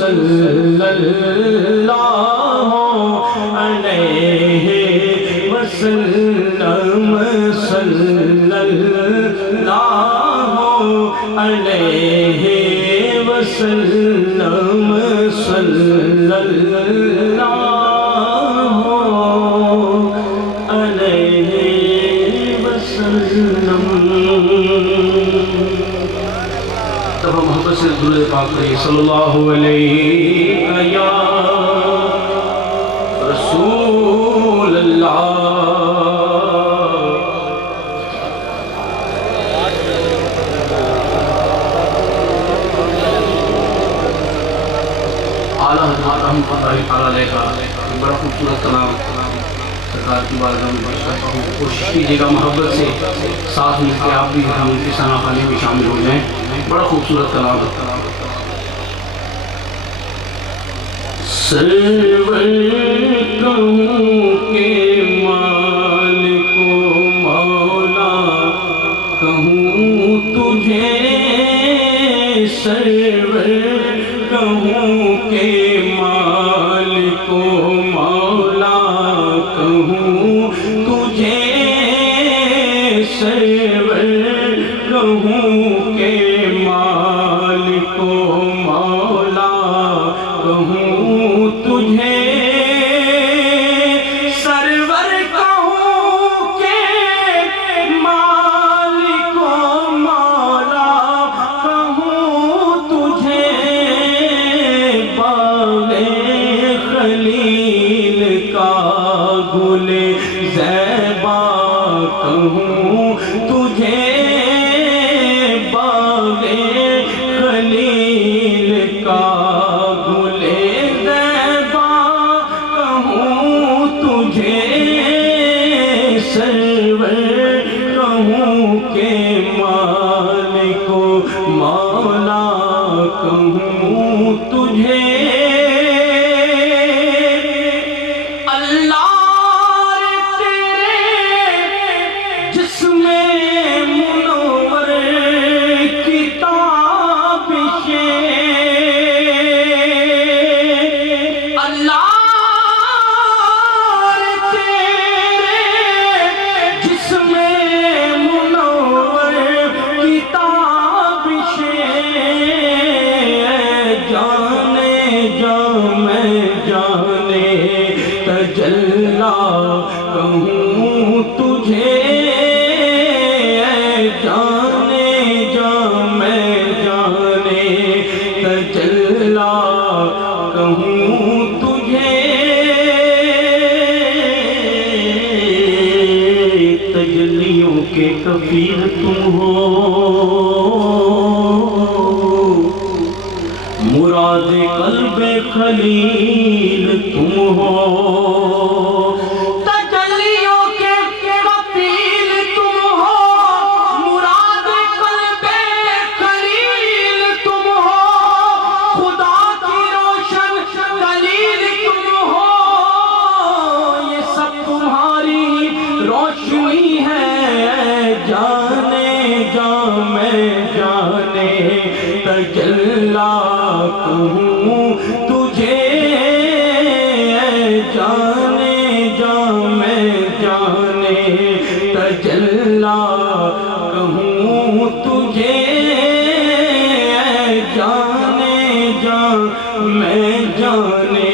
صلی اللہ علیہ وسلم صلی اللہ علیہ وسلم صلی اللہ علیہ وسلم۔ تب ہم محبت سے درود پاک کریں صلی اللہ علیہ یا رسول اللہ۔ اعلیٰ حضرت رحمۃ اللہ تعالیٰ علیہ کا بڑا خوبصورت کلام سرکار کی بارگاہ میں پیش کرتا ہوں۔ کوشش کیجیے گا محبت سے ساتھ مل کے آپ بھی ہم کی ثنا خوانی میں شامل ہو جائیں۔ بڑا خوبصورت کلام ہے۔ سرور کہوں کہ مالک و مولا کہوں تجھے، سرور کہوں کہ مالک و مولا کہوں تجھے، سرور کہوں کہ مالک و مولا کہوں تجھے، سرور کہوں کہ مالک و مولا کہوں تجھے، باغ خلیل کا گل زیبا کہوں تجھے، باغ خلیل کا گل زیبا کہوں تجھے، سرور کہوں کہ مالک و مولا کہوں تجھے، اللہ تیرے جسم منور کی تابشیں، اللہ تیرے جسم منور کی تابشیں، جانے جا میں جانے تجلا کہوں تجھے، جانے جا میں جانے تجلا کہوں تجھے، تجلیوں کے کفیل تم ہو، مراد قلب خلیل تم ہو، تجلیوں کے کفیل تم ہو، مراد قلب خلیل تم ہو، خدا کی روشن دلیل تم ہو، یہ سب تمہاری روشنی ہے، جانے جا میں جانے تجلا کہوں تجھے، جانے جا میں جانے تجلا کہوں تجھے، جانے جا میں جانے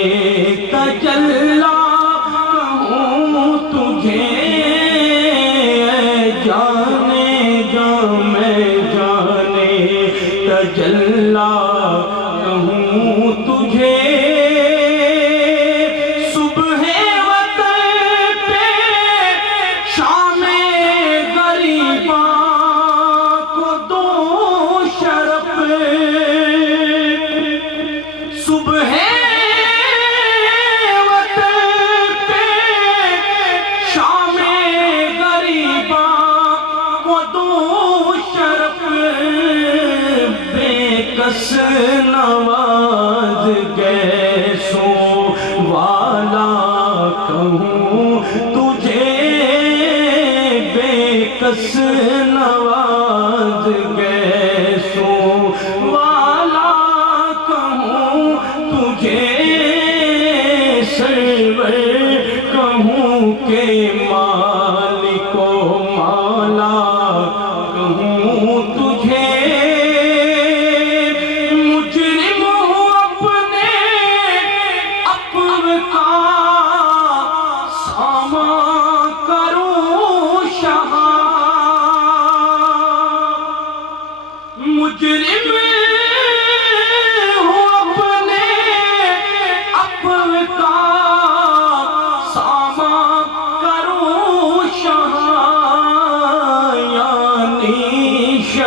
تجلا کہوں تجھے، جانے جا میں جانے تجلا کہوں تجھے، صبح وطن پہ شام غریباں کو دو شرف، صبح وطن پہ شام غریباں کو دو شرف، بے کس نواز گیسوں والا کہوں تجھے، بے کس نواز گیسوں والا کہوں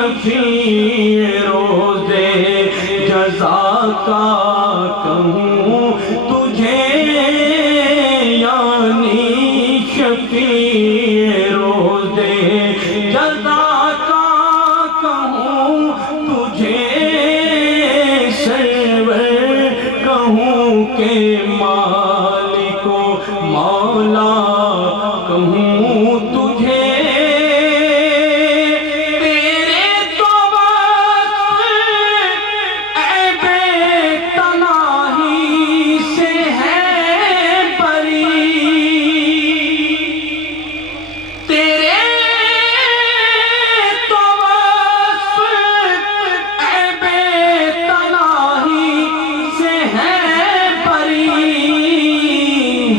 شفیع روزے جزا کا کہوں تجھے، یعنی شفیع روزے جزا کا کہوں تجھے، سرور کہوں کہ مالک و مولا کہوں تجھے، تیرے تو وصف عیب تناہی سے ہے بری، تیرے تو وصف عیب تناہی سے ہے بری،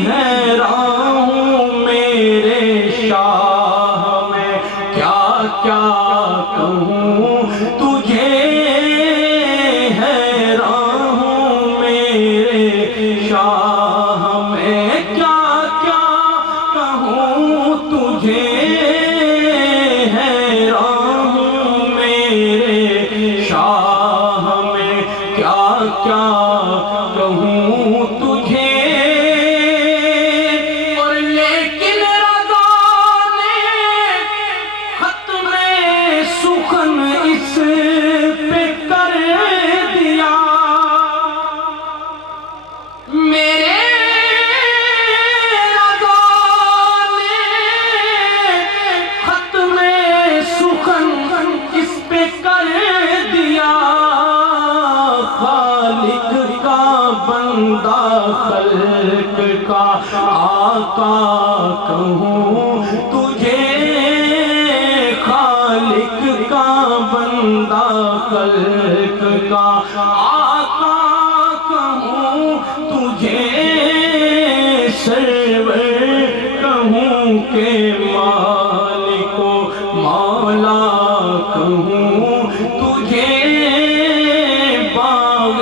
حیران ہوں میرے شاہ میں کیا کیا کہوں تجھے، حیران ہوں میرے شاہ میں کیا کیا کہوں تجھے، حیران ہوں میرے شاہ میں کیا کیا کہوں تجھے، اور لیکن رضا نے ختم سخن اس پہ کر دیا، میرے رضا نے ختم سخن اس پہ کر دیا، خالق کا بندہ خلق کا آقا کہوں تجھے، خالق کا بندہ خلق کا آقا کہوں تجھے، سرور کہوں کہ مالک و مولا کہوں تجھے، باغ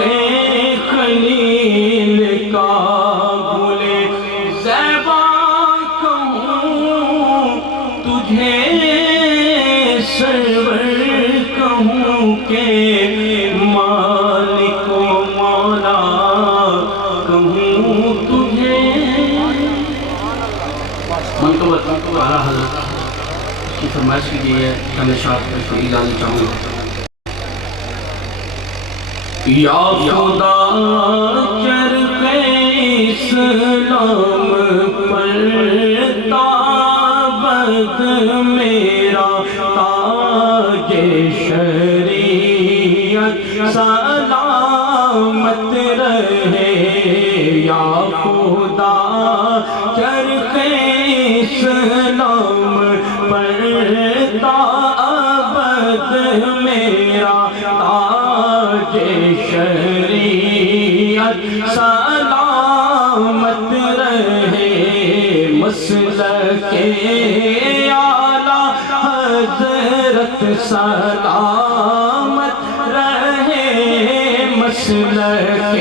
خلیل کا گل زیبا کہوں تجھے، سرور کہوں کہ مالک و مولا کہوں تجھے۔ منقبت اعلیٰ حضرت کی فرمائش کی گئی ہے، ہمیں شاعر کو اجازت چاہوں گا۔ یا خدا چرخ اسلام پر تابد میرا تاج شریعت سلامت رہے، یا خدا چرخ اسلام پر تابد میرا تاج شریعت سلامت رہے، مسلک اعلیٰ حضرت سلامت رہے، مسلک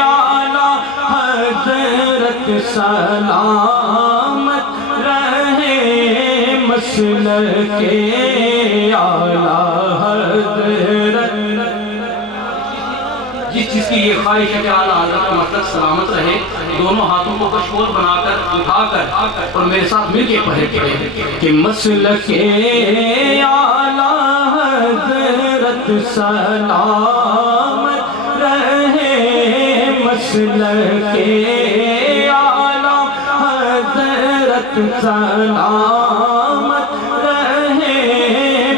اعلیٰ حضرت سلامت رہے، مسلک اعلیٰ حضرت، جس چیز کی یہ خواہش ہے کہ اعلیٰ حضرت کا مسلک سلامت رہے، دونوں ہاتھوں کو کشکول بنا کر اٹھا کر اور میرے ساتھ مل کے پڑھے کہ مسلک اعلیٰ حضرت سلامت رہے، مسلک اعلیٰ حضرت سلامت رہے،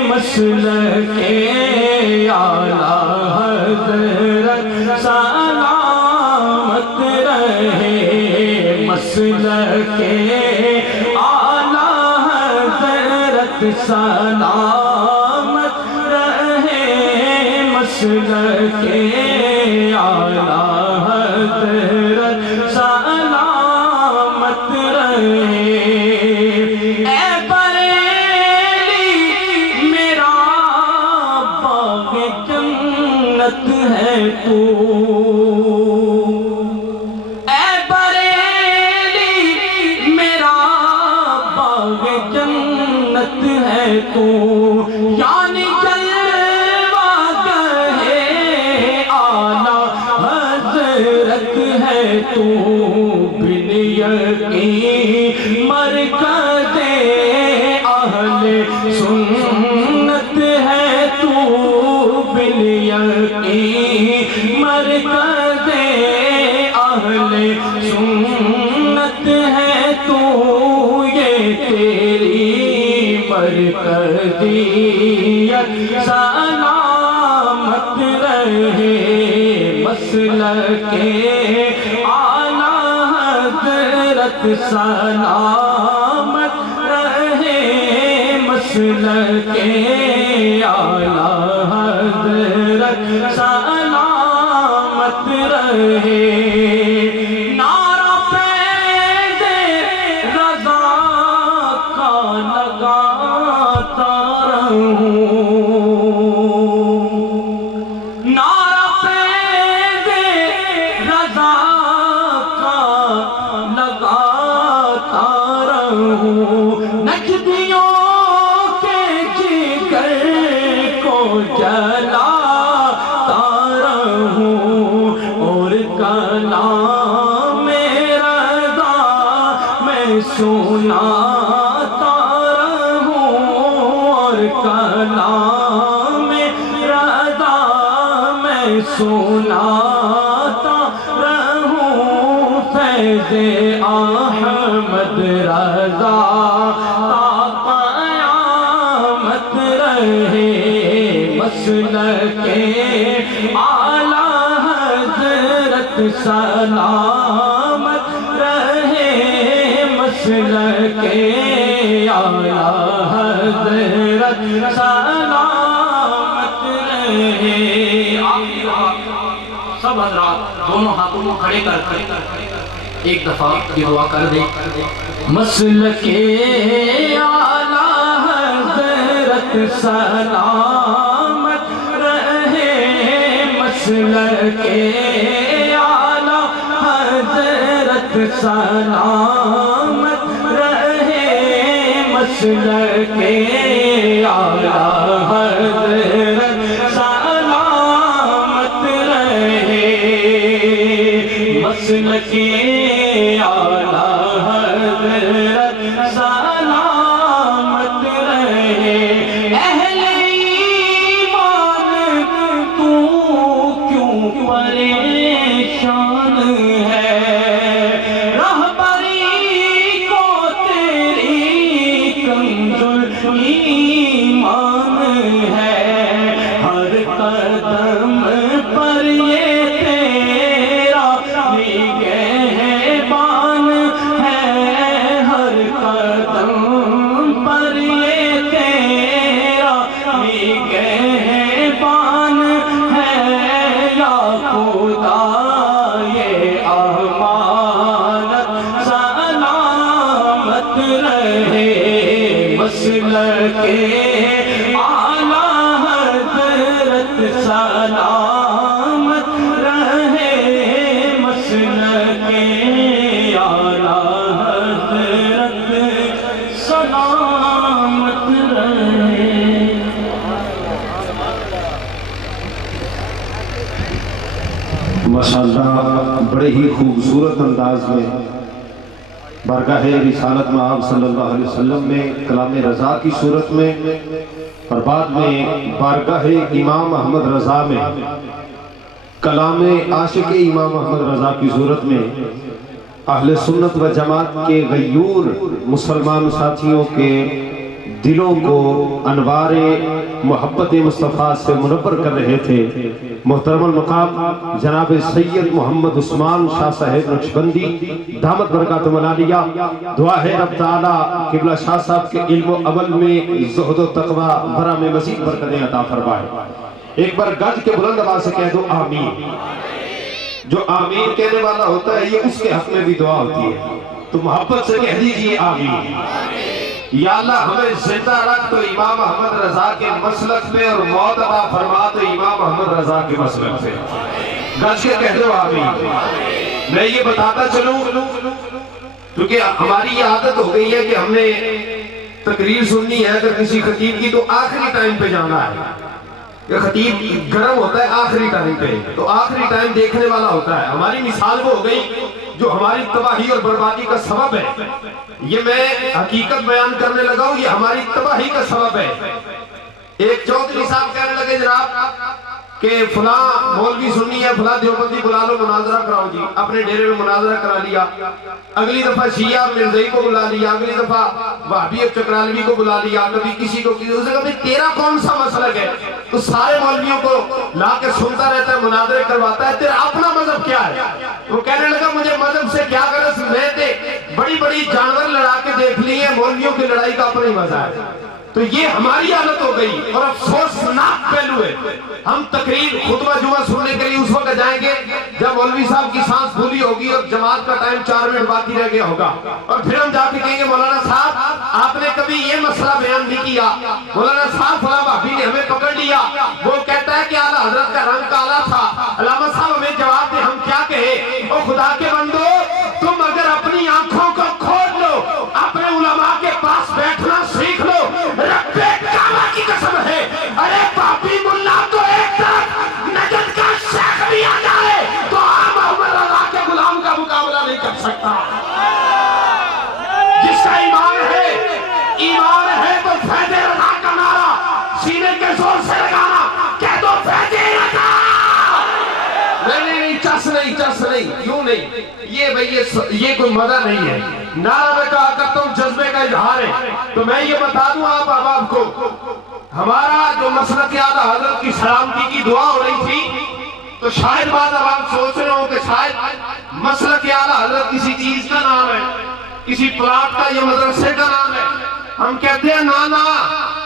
مسلک اعلیٰ حضرت سلامت رہے، مسلک اعلیٰ حضرت سلامت رہے، مسلک اعلیٰ حضرت سلامت رہے، اے بریلی میرا باغ جنت ہے تو، اے بریلی میرا باغ جنت ہے تو، یعنی تو بن یقین مرکز اہل سنت ہے تو بن یقین مرکز اہل سنت ہے تو یہ تیری مرکزیت سلامت رہے مسلک اعلیٰ حضرت سلامت رہے مسلک اعلیٰ حضرت سلامت رہے نعرہ پید رضا کا لگاتا رہوں نعرہ پید رضا کا لگاتا رہوں نجدیوں کے جگر کو جلاتا رہوں اور کلام رضا میں سناتا رہوں اور کلام رضا میں سناتا رہوں فیض احمد رضا تا قیامت رہے مسلک اعلیٰ حضرت سلامت رہے مسلک اعلیٰ حضرت سلامت رہے سب حضرات دونوں ہاتھوں کو کھڑے کر ایک دفعہ یہ دعا کر دیں مسلک اعلیٰ حضرت سلامت رہے مسلک اعلیٰ حضرت سلامت رہے مسلک اعلیٰ حضرت سلامت رہے مسلک اعلیٰ حضرت سلامت رہے اہل ایمان تو کیوں پریشان ہے رہبری کو تیری کنز ایمان ہے ہر قدم پر یہ تیرا نگہبان ہے ہر قدم پر یہ تیرا نگہبان ہے یا خدا یہ امانت سلامت رہے مسلک اعلیٰ حضرت سلامت رہے مسلک اعلیٰ حضرت سلامت رہے ماشاءاللہ بڑے ہی خوبصورت انداز میں بارگاہ رسالت میں آپ صلی اللہ علیہ وسلم میں کلام رضا کی صورت میں اور بعد میں بارگاہ امام احمد رضا میں کلام عاشق امام احمد رضا کی صورت میں اہل سنت و جماعت کے غیور مسلمان ساتھیوں کے دلوں کو انوار محبت مصطفیٰ سے منور کر رہے تھے محترم المقام جناب سید محمد عثمان شاہ صاحب نقشبندی دامت برکاتہم العالیہ دعا ہے رب تعالیٰ قبلہ شاہ صاحب کے علم و عمل میں زہد و تقوی برا میں مزید برکتیں عطا فرمائے ایک بار گج کے بلند آواز سے کہہ دو آمین جو آمین کہنے والا ہوتا ہے یہ اس کے حق میں بھی دعا ہوتی ہے تو محبت سے کہہ دیجئے آمین یا اللہ ہمیں زندہ رکھ تو امام احمد رضا کے مسلک پہ اور موت عطا فرما تو امام احمد رضا کے مسلک پہ گج کے کہہ دو آمین میں یہ بتاتا چلوں کیونکہ ہماری یہ عادت ہو گئی ہے کہ ہم نے تقریر سننی ہے اگر کسی خطیب کی تو آخری ٹائم پہ جانا ہے کہ خطیب گرم ہوتا ہے آخری ٹائم پہ، تو آخری ٹائم دیکھنے والا ہوتا ہے. ہماری مثال وہ ہو گئی جو ہماری تباہی اور بربادی کا سبب ہے. یہ میں حقیقت بیان کرنے لگا ہوں، یہ ہماری تباہی کا سبب ہے. ایک چودھری صاحب کہنے لگے جناب کہ فلاں مولوی سنی ہے، فلاں دیوبندی بلا لو مناظرہ کراؤ جی. اپنے ڈیرے میں مناظرہ کرا لیا. اگلی دفعہ شیعہ مرزائی کو بلا لیا، اگلی دفعہ وہابی چکرالوی کو بلا لیا، کبھی کسی کو اس نے کہا تیرا کون سا مسلک ہے؟ تو سارے مولویوں کو لا کے سنتا رہتا ہے، مناظرے کرواتا ہے، تیرا اپنا مذہب کیا ہے؟ وہ کہنے لگا مجھے مذہب سے کیا غرض، میں نے بڑی بڑی جانور لڑا کے دیکھ لی ہیں، مولویوں کی لڑائی کا اپنا ہی مزہ ہے. تو یہ ہماری حالت ہو گئی اور افسوسناک پہلو ہے. ہم تقریر خطبہ جمعہ سننے کے لیے اس وقت جائیں گے جب مولوی صاحب کی سانس پھولی ہوگی اور جماعت کا ٹائم 4 منٹ باقی رہ گیا ہوگا، اور پھر ہم جا کے کہیں گے مولانا صاحب آپ نے کبھی یہ مسئلہ بیان نہیں کیا، مولانا صاحب فلاں وہابی نے ہمیں پکڑ لیا، وہ کہتا ہے کہ اعلیٰ حضرت کا رنگ کالا تھا. علامہ صاحب ہمیں جواب دے، ہم کیا کہیں؟ او خدا کے بندو، تم اگر اپنی آنکھوں کو کھول لو، اپنے علماء کے پاس بیٹھنا سیکھ لو. رب کعبہ کی قسم ہے، ارے پاپی ملا تو ایک طرف نجد کا شیخ بھی آ جائے تو عام محمد رضا کے غلام کا مقابلہ نہیں کر سکتا. جس کا ایمان ہے تو فیض رضا کا نعرہ سینے کے زور سے لگانا، کہہ دو فیض رضا. نہیں چس نہیں، کیوں نہیں؟ یہ کوئی مزہ نہیں ہے. نعرہ میں کہا کرتا ہوں جذبے کا اظہار ہے. تو میں یہ بتا دوں آپ احباب کو، ہمارا جو مسلک اعلیٰ حضرت کی سلامتی کی دعا ہو رہی تھی، تو شاید بعد اب آپ سوچ رہے ہوں کہ شاید مسلک اعلیٰ حضرت کسی چیز کا نام ہے، کسی پلاٹ کا یا مدرسے کا نام ہے. ہم کہتے ہیں نا،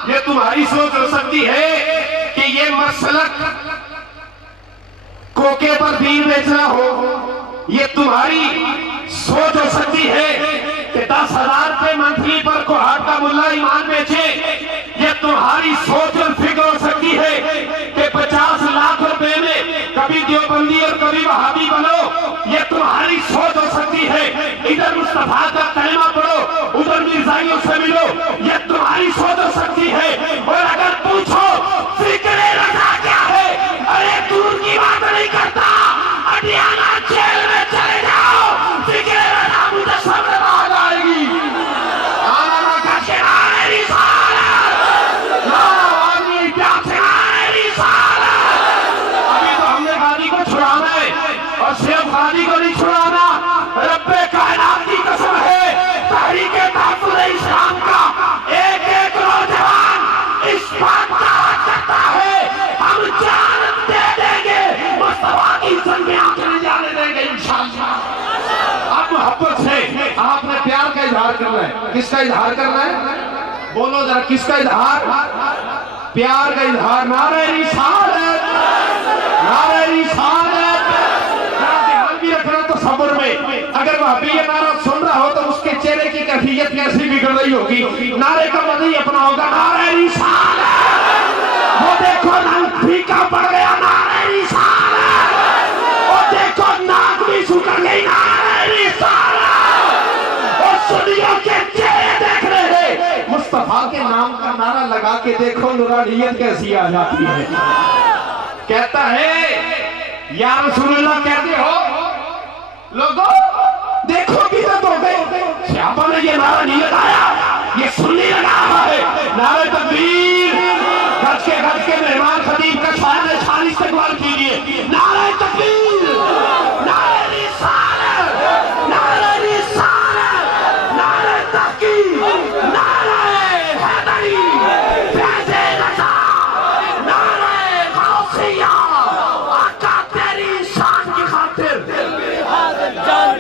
یہ تمہاری سوچ ہو سکتی ہے کہ یہ مسلک کوکے پر دین بیچنا ہو، یہ تمہاری سوچ ہو سکتی ہے کہ 10,000 روپے منتھلی پر کوہاٹ کا ملا ایمان بیچے. یہ تمہاری سوچ اور فکر ہو سکتی ہے کہ 50 لاکھ روپے میں کبھی دیوبندی اور کبھی وہابی بنو. یہ تمہاری سوچ ہو سکتی ہے ادھر مصطفیٰ کا کلمہ پڑھو، ادھر مرزائیوں سے ملو. یہ تمہاری سوچ ہو سکتی ہے. اور اگر پوچھو فکر رضا کیا ہے، ارے دور کی بات نہیں کرتا، اڈیانہ جیل میں چلے جاؤ، فکر رضا مجھے سمجھ آ جائے گی. آنا کشے آئے رسالت، آنی پیاسے آئے رسالت. ابھی تو ہم نے غازی کو چھڑانا ہے، اور صرف غازی کو نہیں چھڑانا. رب کائنات کی قسم ہے، تحریک تحفظ اسلام کا ایک ایک نوجوان اس بات دعوت کرتا ہے، ہم جان دے دیں گے، مصطفیٰ کی عزت میں آنکھ نہیں جانے دیں گے انشاءاللہ. اب محبت سے آپ نے پیار کا اظہار کرنا ہے. کس کا اظہار کرنا ہے؟ بولو ذرا، کس کا اظہار؟ پیار کا اظہار. نعرہ رسالت، نعرہ رسالت. ذرا دھیان بھی رکھنا تصور میں، اگر وہابی یہ نعرہ سن رہا ہو تو اس کے چہرے کی کیفیت کیسی بگڑ رہی ہوگی. نعرے کا مزہ ہی اپنا ہوگا، نعرہ رسالت. وہ دیکھو رنگ پھیکا پڑ گیا، نعرہ رسالت. وہ دیکھو ناک بھی سکڑ گئی، نعرہ رسالت. اور سنیوں کے چہرے دیکھ رہے ہیں، مصطفیٰ کے نام کا نعرہ لگا کے دیکھو نورانیت کیسی آ جاتی ہے. کہتا ہے یا رسول اللہ کہتے ہو، لوگوں دیکھو بدعت ہو گئی. صحابہ نے یہ نعرہ نہیں لگایا، یہ سنی لگا رہا ہے. نعرہ تکبیر. گھر کے مہمان خطیب کا شان استقبال کیجئے. نعرہ تکبیر، نعرہ رسالت، نعرہ رسالت، نعرہ تحقیق، نعرہ حیدری، فیض رضا، نعرہ غوثیہ. آقا تیری شان کی خاطر،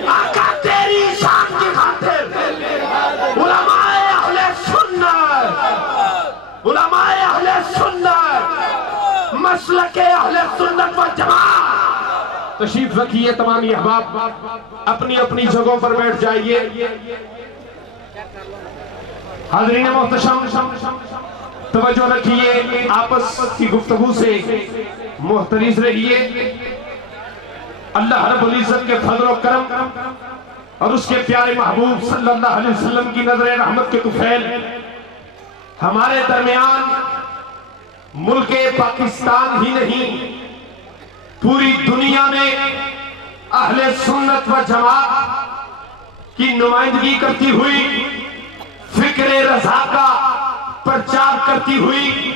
آقا تیری شان کی خاطر علماء اہل سنت، علماء اہل سنت، مسلک اہل سنت و جماعت. تشریف رکھیے تمام احباب، اپنی اپنی جگہوں پر بیٹھ جائیے. حاضرین محتشم توجہ رکھیے، آپس کی گفتگو سے محترز رہیے. اللہ رب العزت کے فضل و کرم اور اس کے پیارے محبوب صلی اللہ علیہ وسلم کی نظر رحمت کے طفیل ہمارے درمیان ملک پاکستان ہی نہیں پوری دنیا میں اہل سنت و جماعت کی نمائندگی کرتی ہوئی فکر رضا کا پرچار کرتی ہوئی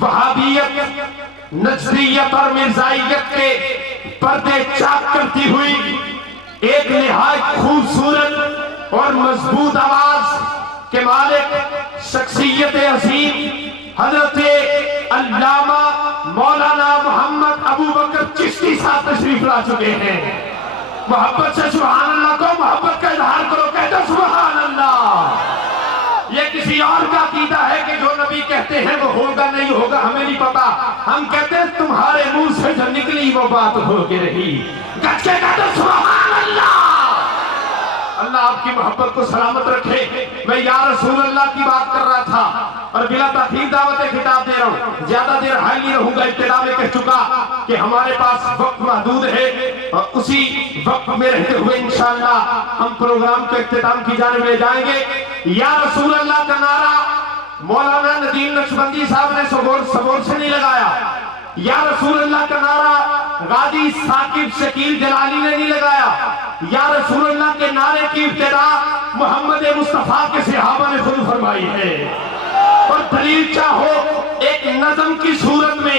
وہابیت نجدیت اور مرزائیت کے پردے چاک کرتی ہوئی ایک نہایت خوبصورت اور مضبوط آواز کے مالک شخصیت عظیم حضرت علامہ مولانا محمد ابو بکر چشتی صاحب تشریف لا چکے ہیں. محبت سے سبحان اللہ کو محبت کا اظہار کرو، کہتے سبحان اللہ. یہ کسی اور کا عقیدہ ہے کہ جو نبی کہتے ہیں وہ ہوگا نہیں ہوگا ہمیں نہیں پتا. ہم کہتے ہیں تمہارے منہ سے جو نکلی وہ بات ہو کے رہی. گج کے کہتے سبحان اللہ. اللہ آپ کی محبت کو سلامت رکھے. میں یا رسول اللہ کی بات کر رہا تھا اور بلا تاخیر دعوت خطاب دے رہا ہوں. زیادہ دیر حائل نہیں رہوں گا. ابتدا میں کہہ چکا کہ ہمارے پاس وقت محدود ہے اور اسی وقت میں رہتے ہوئے انشاءاللہ ہم پروگرام کے اختتام کی جانب لے جائیں گے. یا رسول اللہ کا نعرہ مولانا ندیم نقشبندی صاحب نے سبور سے نہیں لگایا. یا رسول اللہ کا نعرہ غازی ثاقب شکیل جلالی نے نہیں لگایا. یا رسول اللہ کے نعرے کی ابتدا محمد مصطفیٰ کے صحابہ نے خود فرمائی ہے. اور دلیل چاہو ایک نظم کی صورت میں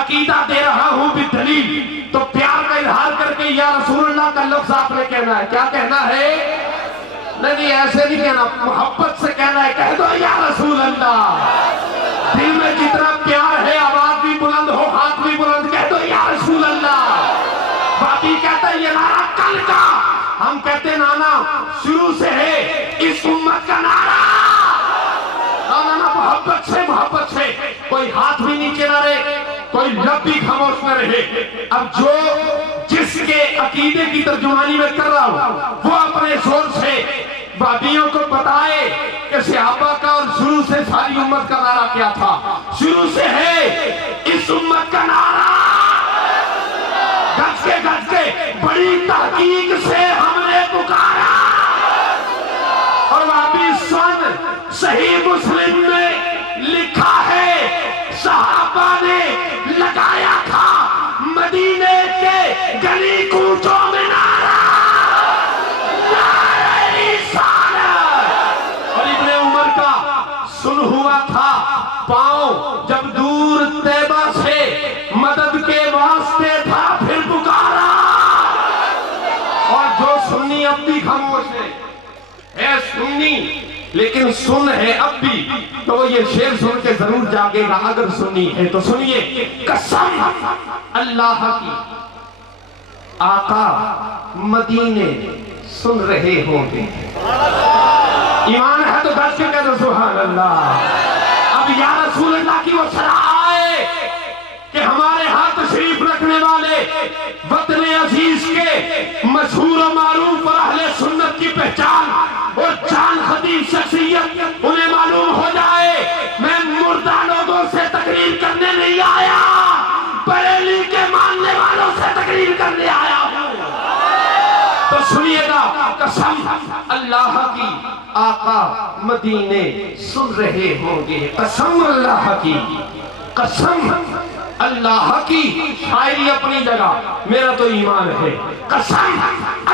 عقیدہ دے رہا ہوں بھی دلیل تو پیار کا اظہار کر کے یا رسول اللہ کا لفظ آپ نے کہنا ہے. کیا کہنا ہے؟ نہیں ایسے نہیں کہنا، محبت سے کہنا ہے. کہہ دو یا رسول اللہ. دل میں جتنا پیار ہے آواز بھی بلند ہو ہاتھ بھی بلند. کہہ دو یا رسول اللہ. بابی کہتا ہے یہ نعرہ کل کا، ہم کہتے ہیں نانا شروع سے ہے اس امت کا نعرہ. نانا محبت سے کوئی ہاتھ بھی نیچے نہ رہے، کوئی لب بھی خاموش نہ رہے. اب جو جس کے عقیدے کی ترجمانی میں کر رہا ہوں وہ اپنے زور سے بابیوں کو بتائے کہ صحابہ کا اور شروع سے ساری امت کا نعرہ کیا تھا. شروع سے ہے اس امت کا نعرہ. گج کے بڑی تحقیق سے ہم نے پکارا. اور واپس سن صحیح مسلم میں لکھا ہے صحابہ نے لگایا تھا مدینے کے گلی کوچوں میں نعرہ نعرہ رسالت. اور ابن عمر کا سن ہوا تھا پاؤں جب دور طیبہ سے مدد کے واسطے تھا پھر پکارا. اور جو سنی اب بھی خاموش ہے سنی لیکن سن ہے اب بھی تو وہ یہ شعر سن کے ضرور جاگے گا. اگر سنی ہے تو سنیے. قسم اللہ کی آقا مدینے سن رہے ہوں گے. ایمان ہے تو دس کے کہہ دو سبحان اللہ. اب یا رسول اللہ کی وہ صلاح آئے کہ ہمارے ہاں تشریف رکھنے والے وطن عزیز کے مشہور و معروف اور اہل سنت کی پہچان اور جان خطیب شخصیت انہیں معلوم ہو جائے. میں مردہ لوگوں سے تقریر کرنے نہیں آیا، بریلی کے ماننے والوں سے تقریر کرنے آیا ہوں. تو سنیے گا. قسم اللہ کی آقا مدینے سن رہے ہوں گے. قسم اللہ کی، قسم اللہ کی. شاعری اپنی جگہ، میرا تو ایمان ہے. قسم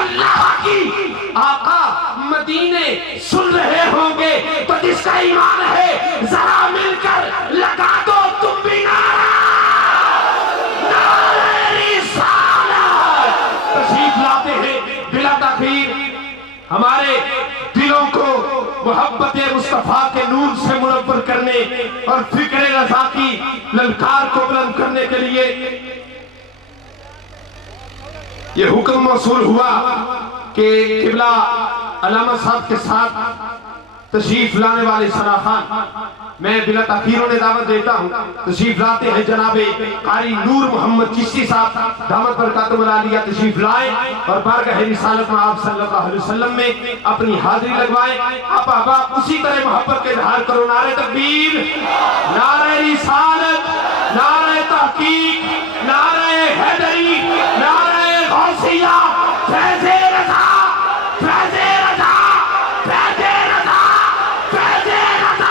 اللہ کی آقا مدینے سن رہے ہوں گے. تو جس کا ایمان ہے ذرا مل کر لگا دو تم بھی نعرہ نعرہ رسالت. تشریف لاتے ہیں بلا تاخیر. ہمارے دلوں کو محبت مصطفیٰ کے نور سے منور کرنے اور فکر رضا کی للکار کو بلند کرنے کے لیے یہ حکم موصول ہوا کہ قبلہ علامہ صاحب کے ساتھ تشریف لانے والے ثنا خان میں بلا تاخیر انہیں دعوت دیتا ہوں. تشریف لاتے ہیں جناب قاری نور محمد چشتی صاحب دامت برکاتہ العالیہ. تشریف لائیں اور بارگاہ رسالت میں آپ صلی اللہ علیہ وسلم میں اپنی حاضری لگوائیں. آپ احباب اسی طرح محبت کے اظہار کرو. نعرہ تکبیر، نعرہ رسالت، نعرہ تحقیق، نعرہ حیدری، نعرہ غوثیہ، فیض رضا، فیض رضا، فیض رضا، فیض رضا.